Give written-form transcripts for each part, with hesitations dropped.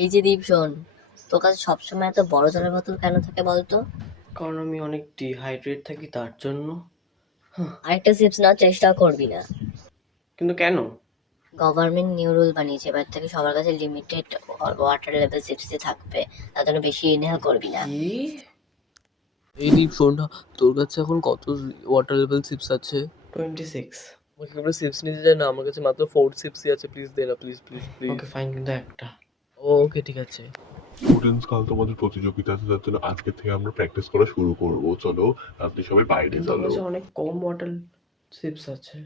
এই যে দীপ শোন, তোর কাছে সবসময় এত বড় জলের বোতল কেন থাকে বলতো? কারণ আমি অনেক ডিহাইড্রেট থাকি তার জন্য। আরেকটা চিপস নেওয়ার চেষ্টা করবি না। কিন্তু কেন? গভর্নমেন্ট নিউ রুল বানিয়েছে, এবার থেকে সবার কাছে লিমিটেড ওয়াটার লেভেল চিপসই থাকবে, তার জন্য বেশি ইনহেল করবি না। কি? এই দীপ শোন না, তোর কাছে এখন কত ওয়াটার লেভেল চিপস আছে? 26। আমাকে একটা চিপস নিতে চাই না, আমার কাছে মাত্র 4 চিপসই আছে, প্লিজ দে না, please please please. Okay fine, কিন্তু একটা। ওকে ঠিক আছে। স্টুডেন্টস, কাল তোমাদের প্রতিযোগিতা আছে, যার জন্য আজকে থেকে আমরা প্র্যাকটিস করা শুরু করবো। চলো আপনি সবাই বাইরে কিন্তু চলো। আমার কাছে অনেক কম বটল চিপস আছে।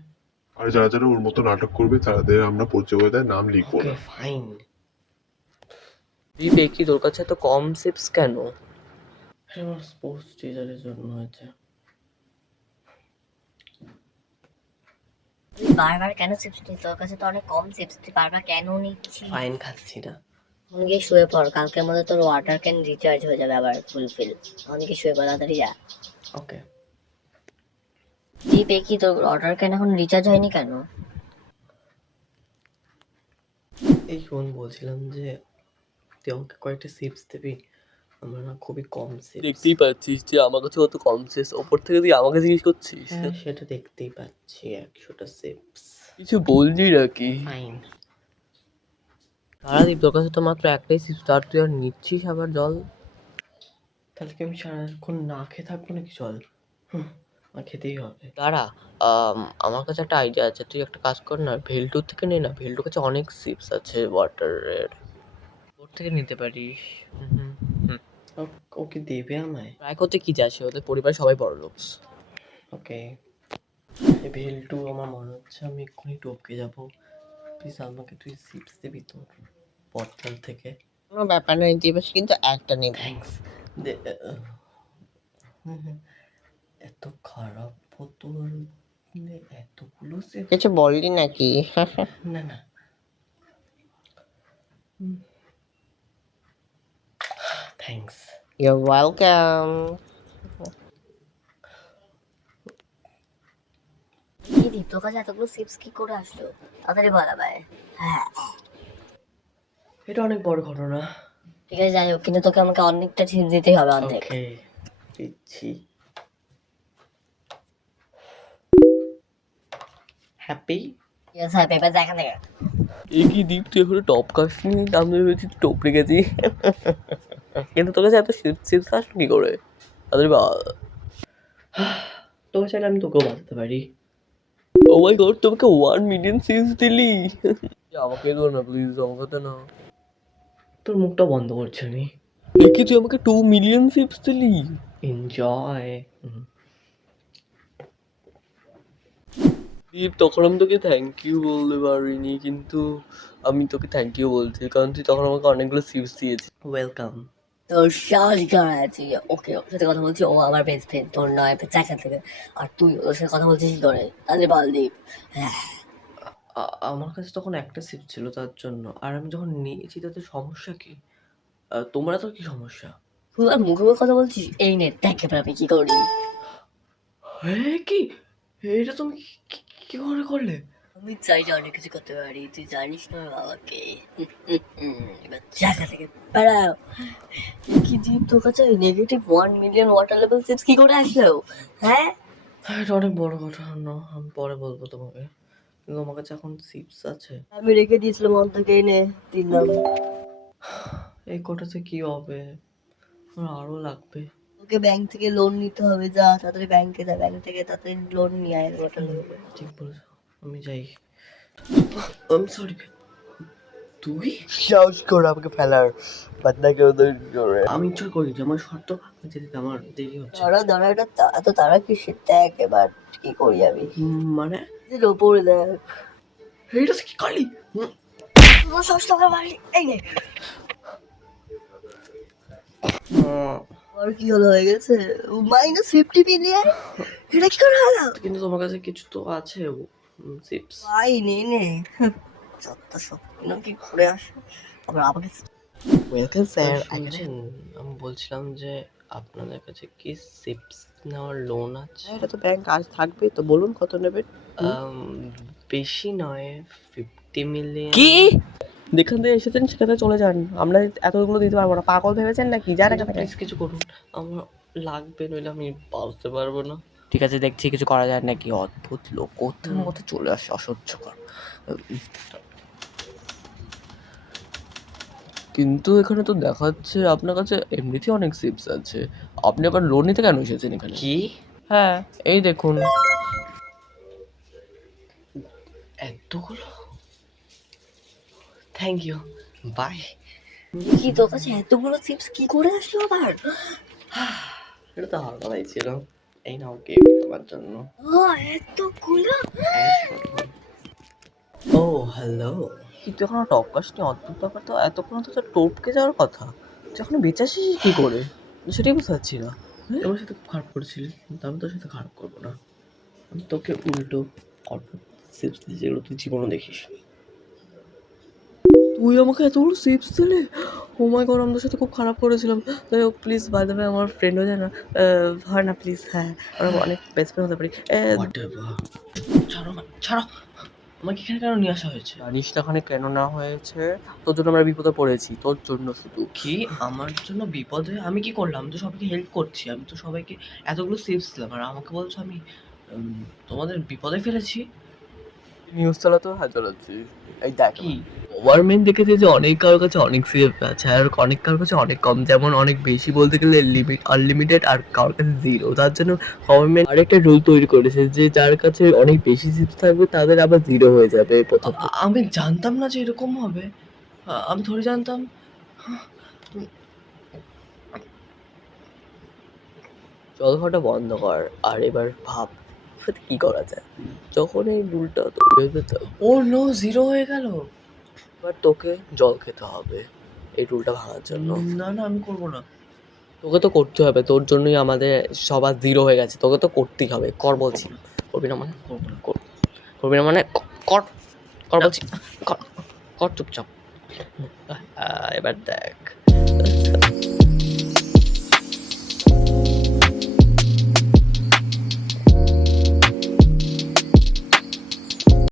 আর যারা যারা ওর মতো নাটক করবে তাদের আমরা প্রতিযোগিতায় নাম লিখবো ওকে না। ফাইন। দীপ দেখি তোর কাছে এত কম চিপস কেন? আমার স্পোর্টস টিচারের জন্য হয়েছে। তুই বারবার কেন চিপস নিস? তোর কাছে তো অনেক কম চিপস, তুই বারবার কেন নিচ্ছিস? ফাইন খাচ্ছি না। এখন গিয়ে শুয়ে পড়, কালকের মধ্যে তোর ওয়াটার ক্যান রিচার্জ হয়ে যাবে আবার ফুলফিল। এখন গিয়ে শুয়ে পড়, তাড়াতাড়ি যা। ওকে। দীপ, কি তোর ওয়াটার ক্যান এখন রিচার্জ হয়নি কেন? এই শোন, বলছিলাম যে তুই আমাকে কয়েকটা চিপস দিবি? আমার না খুবই কম চিপস। দেখতেই পাচ্ছিস যে আমার কাছে কত কম চিপস, ওপর থেকে তুই আমাকে জিজ্ঞেস করছিস? হ্যাঁ সেটা দেখতেই পাচ্ছি, 100টা চিপস। কিছু বললি নাকি? ফাইন। সারাদীপ তোর কাছে তো মাত্র একটাই চিপস, তার তুই আর নিচ্ছিস আবার জল? তাহলে কি আমি সারাক্ষণ না খেয়ে থাকবো নাকি জল? আমার খেতেই হবে। দাঁড়া, আমার কাছে একটা আইডিয়া আছে, তুই একটা কাজ কর না, ভেলটুর থেকে নে না, ভেলটুর কাছে অনেক চিপস আছে ওয়াটারের, ওর থেকে নিতে পারিস। হুম হুম। ও কি দেবে আমায়? ট্রাই করতে কি যাচ্ছে, ওদের পরিবার সবাই বড় লোক। ওকে। এই ভেলটু, আমার মনে হচ্ছে আমি এক্ষুনি টপকে যাবো। প্লিজ আমাকে তুই চিপস দিবি তোর বোতল থেকে? কোনো ব্যাপার না, নিতে পারিস, কিন্তু একটা নেই। থ্যাঙ্কস। এত খারাপ বোতল, এতগুলো চিপস? কিছু বললি নাকি? না না। থ্যাঙ্কস। You're welcome. কি দীপ, তোর কাছে এতগুলো চিপস কি করে আসলো? তাড়াতাড়ি বলা ভাই। হ্যাঁ এটা অনেক বড় ঘটনা। ঠিক আছে, যাই হোক, কিন্তু তোকে আমাকে অনেকটা চিপস দিতেই হবে, অর্ধেক। ওকে, দিচ্ছি। হ্যাপি? ইয়েস হ্যাঁ, পেপার দেখা থেকে। এই কি দীপ, তুই এখনো টপ কাটসনি? আমি ভেবেছি তুই টপরে গেছি। কিন্তু তোর কাছে এত চিপস আসলো কি করে? তাদের তোকে চাইলে আমি তোকেও বাঁচাতে পারি। ও মাই গড, তোমাকে 1 মিলিয়ন চিপস দিলি? আমাকে দো না প্লিজ, আমাকে তো না। তোর মুখটা বন্ধ করছি আমি। এই কি, তুই আমাকে 2 মিলিয়ন চিপস দিলি? এনজয়। দীপ, তখন আমি তোকে থ্যাংক ইউ বলতে পারিনি, কিন্তু আমি তোকে থ্যাংক ইউ বলছি, কারণ তুই তখন আমাকে অনেকগুলো চিপস দিয়েছিস। ওয়েলকাম। তোর সাহস করা আছে? ওকে, ওর সাথে কথা বলছি, ও আমার বেস্ট ফ্রেন্ড, তোর নয় চাকা থেকে। আর তুই ওর সাথে কথা বলছিস কি করে? তাহলে বল দীপ। হ্যাঁ, আমার কাছে তখন একটা চিপস ছিল তার জন্য, আর আমি যখন নিয়েছি তাতে সমস্যা কি? তোমরা তো কি সমস্যা? তুই আর মুখে মুখে কথা বলছিস? এই নে দেখ এবার আমি কি করি। হ্যাঁ কি? এটা তুমি কি করে করলে? আমি চাইলে অনেক কিছু করতে পারি, তুই জানিস না বাবাকে। এবার জায়গা থেকে বেড়াও। কি দীপ, তোর কাছে -1 মিলিয়ন ওয়াটার লেভেল চিপস কি করে আসলো? হ্যাঁ, এটা অনেক বড় ঘটনা, আমি পরে বলবো তোমাকে। কিন্তু আমার কাছে এখন চিপস আছে। আমি রেখে দিয়েছিলাম, অর্ধেক এই নে দিলাম। এই কটাতে কি হবে? আমার আরো লাগবে। ওকে ব্যাংক থেকে লোন নিতে হবে, যা তাড়াতাড়ি ব্যাংকে যা, ব্যাংক থেকে তাড়াতাড়ি লোন নিয়ে আয় ওয়াটার লেভেল। ঠিক বলেছো, আমি যাই। সরি। তুই? সাহস করে আমাকে ফেলার, বাদনা কেউ করে। আমি ইচ্ছা করি যে আমার শর্ত যেতে দিতে, আমার দেরি হচ্ছে। দাঁড়া দাঁড়া, এটা এত তারা কিসের? দেখ এবার কি করি আমি। মানে যে ওপরে দেখ। এটা কি করলি? তোর সাহস তো আমার মারলি, এই নে। আর কি হলো, হয়ে গেছে -50 মিলিয়ন। এটা কি করে হলো? কিন্তু তোমার কাছে কিছু তো আছে চিপস। ভাই নে নে, যত সব কি করে আসে আবার আমাকে। Welcome sir. শুনছেন, আমি বলছিলাম যে আপনাদের কাছে কি চিপস নেওয়ার লোন আছে? এটা তো ব্যাংক আজ থাকবে, তো বলুন কত নেবেন? বেশি নয়, 50 মিলিয়ন। কি? যেখান থেকে এসেছেন সেখানে চলে যান, আমরা এতগুলো দিতে পারবো না। পাগল ভেবেছেন নাকি? যান এখান থেকে। প্লিজ কিছু করুন, আমার লাগবে, নইলে আমি বাঁচতে পারবো না। ঠিক আছে, দেখছি কিছু করা যায় নাকি। অদ্ভুত লোক কোথা না কোথা চলে আসে, অসহ্যকর। কিন্তু এখানে তো দেখাচ্ছে আপনার কাছে এমনিতেই অনেক সিপস আছে, আপনি আবার লোন নিতে কেন এসেছেন এখানে? কি? হ্যাঁ, এই দেখুন। এতগুলো? Thank you, bye. কি তোর কাছে এতগুলো চিপস কি করে আসলো আবার? এটা তো আমার কথাই ছিল। এই নাও গিফট তোমার জন্য। এতগুলো? ও হ্যালো। কিন্তু এখনো টপকাসনি, অদ্ভুত ব্যাপার তো। এতক্ষণ তো তোর টপকে যাওয়ার কথা, তুই এখনো বেঁচে আছিস কি করে? সেটাই বুঝতে পারছি না। আমার সাথে খুব খারাপ করেছিলি, কিন্তু আমি তোর সাথে খারাপ করবো না। আমি তোকে উল্টো অদ্ভুত সিপস দিই যেগুলো তুই জীবনও দেখিস। তুই আমাকে এতগুলো সিপস দিলি? ও মাই গড, আমি তোর সাথে খুব খারাপ করেছিলাম। যাই হোক, প্লিজ বাই দ্য ওয়ে আমার ফ্রেন্ড হয়ে যায় না, হয় না প্লিজ। হ্যাঁ, আমরা অনেক বেস্ট ফ্রেন্ড হতে পারি। হোয়াটএভার। ছাড়ো না, ছাড়ো। আমাকে এখানে কেন নিয়ে আসা হয়েছে? জানিস না ওখানে কেন না হয়েছে? তোর জন্য আমরা বিপদে পড়েছি, তোর জন্য শুধু। কি আমার জন্য বিপদে? আমি কি করলাম? আমি তো সবাইকে হেল্প করছি, আমি তো সবাইকে এতগুলো সিপস দিলাম, আর আমাকে বলছো আমি তোমাদের বিপদে ফেলেছি? নিউজ চালাতেও হ্যাঁ চালাচ্ছি। এই দেখ কি? গভর্নমেন্ট দেখেছে যে অনেক কারোর কাছে অনেক সিএফ আছে, আর অনেক কারোর কাছে অনেক কম। যেমন অনেক বেশি বলতে গেলে লিমিট আনলিমিটেড, আর কারোর কাছে জিরো। তার জন্য গভর্নমেন্ট আরেকটা রুল তৈরি করেছে যে যার কাছে অনেক বেশি চিপস থাকবে তাদের আবার জিরো হয়ে যাবে প্রথম। আমি জানতাম না যে এরকম হবে। আমি থোড়ি জানতাম। জল খাওয়াটা বন্ধ কর, আর এবার ভাব সাথে কি করা যায়। যখন এই রুলটা তৈরি হয়ে যেত, ও নো, জিরো হয়ে গেল। এবার তোকে জল খেতে হবে এই রুলটা ভাঙার জন্য। না না, আমি করবো না। তোকে তো করতে হবে, তোর জন্যই আমাদের সবার জিরো হয়ে গেছে, তোকে তো করতেই হবে। কর বলছি। করবি না মানে করবো না। করবি না মানে কর, কর বলছি, কর, কর চুপচাপ। এবার দেখ।